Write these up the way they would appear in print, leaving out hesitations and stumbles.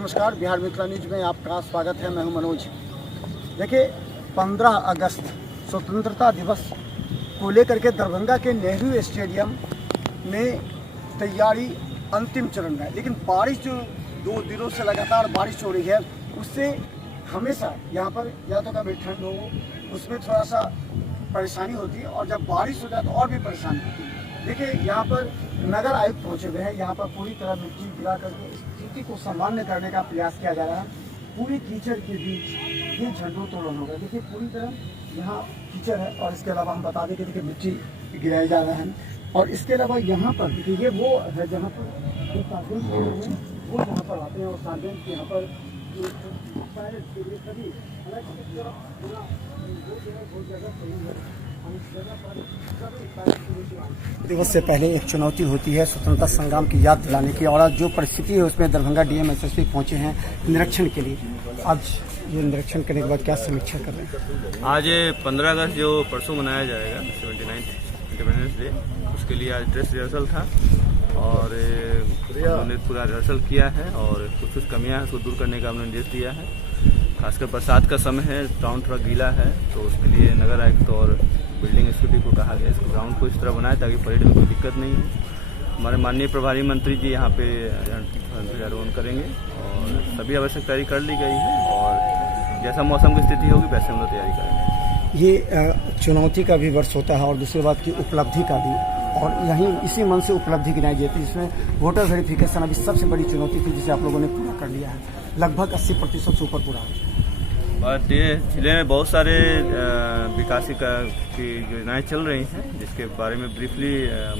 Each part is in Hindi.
नमस्कार, बिहार मिथिला न्यूज में आपका स्वागत है। मैं हूं मनोज। देखिए, 15 अगस्त स्वतंत्रता दिवस को लेकर के दरभंगा के नेहरू स्टेडियम में तैयारी अंतिम चरण में है, लेकिन बारिश जो 2 दिनों से लगातार बारिश हो रही है उससे हमेशा यहाँ पर या तो कभी ठंड हो उसमें थोड़ा सा परेशानी होती है, और जब बारिश हो जाए तो और भी परेशानी होती है। देखिए, यहाँ पर नगर आयुक्त पहुँचे हुए हैं। यहाँ पर पूरी तरह मिट्टी गिरा करके स्थिति को सामान्य करने का प्रयास किया जा रहा है। पूरी कीचड़ के बीच ये झंडोत्तोलन होगा। देखिए, पूरी तरह यहाँ कीचड़ है, और इसके अलावा हम बता दें कि देखिए मिट्टी गिराया जा रहा है। और इसके अलावा यहाँ पर देखिए ये वो है जहाँ पर जो सार्वजनिक वो यहाँ पर आते हैं, और सार्वजनिक यहाँ पर दिवस से पहले एक चुनौती होती है स्वतंत्रता संग्राम की याद दिलाने की, और आज जो परिस्थिति है उसमें दरभंगा डीएम एसएसपी पहुंचे हैं निरीक्षण के लिए। आज ये निरीक्षण करने के बाद क्या समीक्षा कर रहे हैं? आज 15 अगस्त जो परसों मनाया जाएगा 79 इंडिपेंडेंस डे, उसके लिए आज ड्रेस रिहर्सल था और उन्होंने पूरा रिहर्सल किया है, और कुछ कमियां हैं उसको दूर करने का हमने निर्देश दिया है। खासकर बरसात का समय है, ग्राउंड थोड़ा गीला है, तो उसके लिए नगर आयुक्त और बिल्डिंग इंस्पेक्टर को कहा गया इस ग्राउंड को इस तरह बनाए ताकि परेड में कोई दिक्कत नहीं हो। हमारे माननीय प्रभारी मंत्री जी यहाँ पे ध्वजारोहण करेंगे और सभी आवश्यक तैयारी कर ली गई है, और जैसा मौसम की स्थिति होगी वैसे हम लोग तैयारी करेंगे। ये चुनौती का भी वर्ष होता है और दूसरी बात की उपलब्धि का भी, और यहीं इसी मन से उपलब्धि गिनाई जाती है, जिसमें वोटर वेरिफिकेशन अभी सबसे बड़ी चुनौती थी, जिसे आप लोगों ने पूरा कर लिया है। लगभग 80% से ऊपर पूरा है। और ये जिले में बहुत सारे विकासिका की योजनाएं चल रही हैं, जिसके बारे में ब्रीफली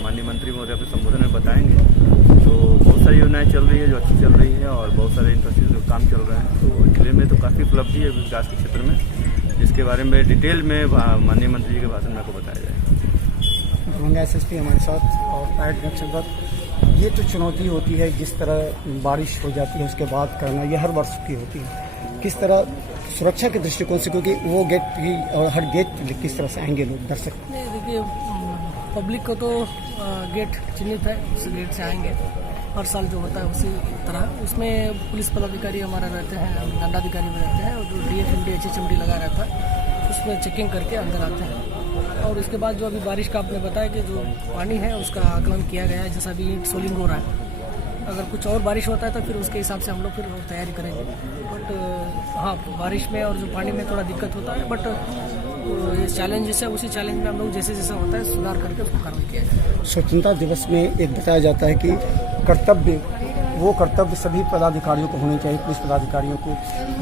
माननीय मंत्री महोदय अपने संबोधन में बताएंगे। तो बहुत सारी योजनाएं चल रही है जो अच्छी चल रही है, और बहुत सारे इंफ्रास्ट्रक्चर काम चल रहे हैं। तो जिले में तो काफ़ी उपलब्धि है विकास के क्षेत्र में, जिसके बारे में डिटेल में माननीय मंत्री जी के भाषण में आपको बताया जाएगा। दरभंगा एसएसपी हमारे साथ और पैड नक्शल, ये तो चुनौती होती है, जिस तरह बारिश हो जाती है उसके बाद करना, ये हर वर्ष की होती है। किस तरह सुरक्षा के दृष्टिकोण से, क्योंकि वो गेट भी और हर गेट किस तरह से आएंगे लोग दर्शक? देखिए, पब्लिक को तो गेट चिन्हित है, उस गेट से आएंगे। हर साल जो होता है उसी तरह उसमें पुलिस पदाधिकारी हमारे रहते हैं, दंडाधिकारी भी रहते हैं, और जो DFMD HHMD लगा रहता है उसमें चेकिंग करके अंदर आते हैं। और उसके बाद जो अभी बारिश का आपने बताया कि जो पानी है उसका आकलन किया गया है, जैसा अभी सोलिंग हो रहा है। अगर कुछ और बारिश होता है तो फिर उसके हिसाब से हम लोग फिर तैयारी करेंगे। बट हाँ, बारिश में और जो पानी में थोड़ा दिक्कत होता है, बट ये चैलेंजेस है, उसी चैलेंज में हम लोग जैसे जैसा होता है सुधार करके उसको कार्रवाई किया जाए। स्वतंत्रता दिवस में एक बताया जाता है कि कर्तव्य सभी पदाधिकारियों को होने चाहिए, पुलिस पदाधिकारियों को।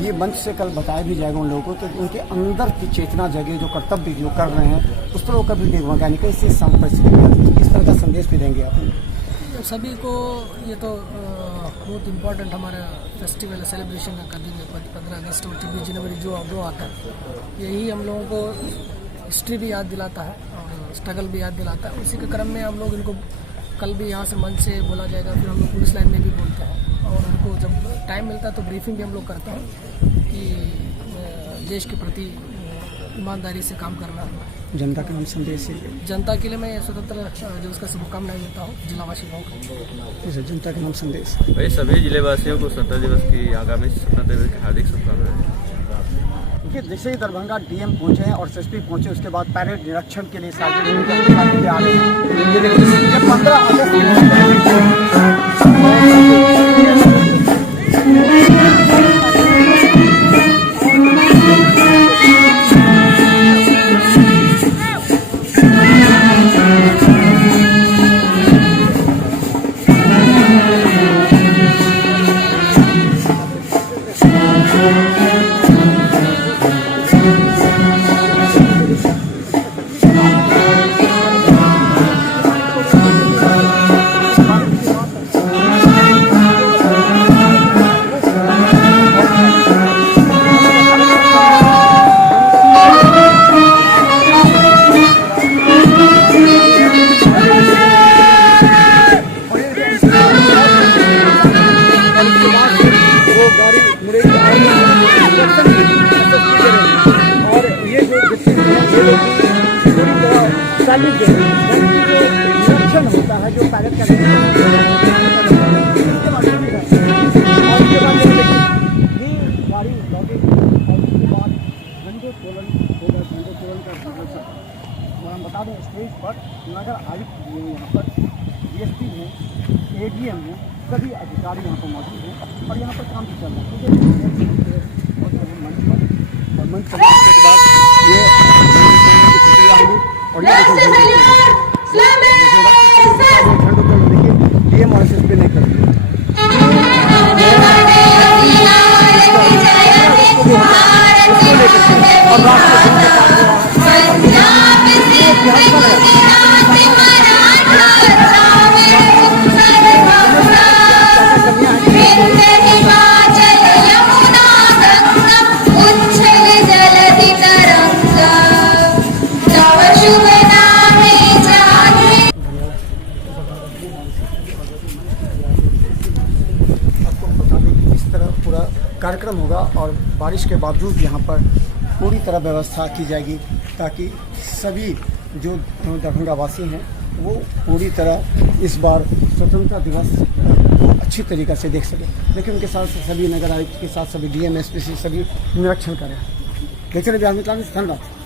ये मंच से कल बताया भी जाएगा उन लोगों को कि उनके अंदर की चेतना जगे, जो कर्तव्य जो कर रहे हैं उस पर वो कभी डगमगा नहीं, कैसे इस तरह का संदेश भी देंगे आप सभी को? ये तो बहुत इम्पोर्टेंट हमारा फेस्टिवल सेलिब्रेशन का दिन है 15 अगस्त और 26 जनवरी जो आता है। यही हम लोगों को हिस्ट्री भी याद दिलाता है और स्ट्रगल भी याद दिलाता है। उसी के क्रम में हम लोग इनको कल भी यहाँ से मंच से बोला जाएगा, फिर हम लोग पुलिस लाइन में भी बोलते हैं, और उनको जब टाइम मिलता है तो ब्रीफिंग भी हम लोग करते हैं कि देश के प्रति ईमानदारी से काम करना है। जनता का नाम संदेश है। जनता के लिए मैं स्वतंत्र दिवस का शुभकामनाएं देता हूँ जिलावासियों को। जनता का नाम संदेश भाई सभी जिलेवासियों को स्वतंत्रता दिवस की आगामी स्वतंत्रता दिवस की हार्दिक शुभकामनाएं। देखिए, जैसे ही दरभंगा डीएम पहुंचे हैं और एसएसपी पहुंचे, उसके बाद पैरेड निरीक्षण के लिए सार्वजनिक आ रहे हैं। ये देखिए 15 निरीक्षण होता है जो पैलेट का बता दें स्टेज पर नगर आयुक्त भी हैं, यहाँ पर DSP हैं, ADM हैं, सभी अधिकारी यहाँ पर मौजूद हैं और यहाँ पर काम भी चल रहा है। मंच पर और मंच पर के बाद ये प्रक्रिया होगी और ये देखिए DM और SSP नहीं करते और कार्यक्रम होगा और बारिश के बावजूद यहाँ पर पूरी तरह व्यवस्था की जाएगी ताकि सभी जो दरभंगा वासी हैं वो पूरी तरह इस बार स्वतंत्रता दिवस को अच्छी तरीक़े से देख सकें। लेकिन उनके साथ सभी नगर आयुक्त के साथ सभी DM SPC सभी निरीक्षण करें। देखते रहिए बिहार मित्र, धन्यवाद।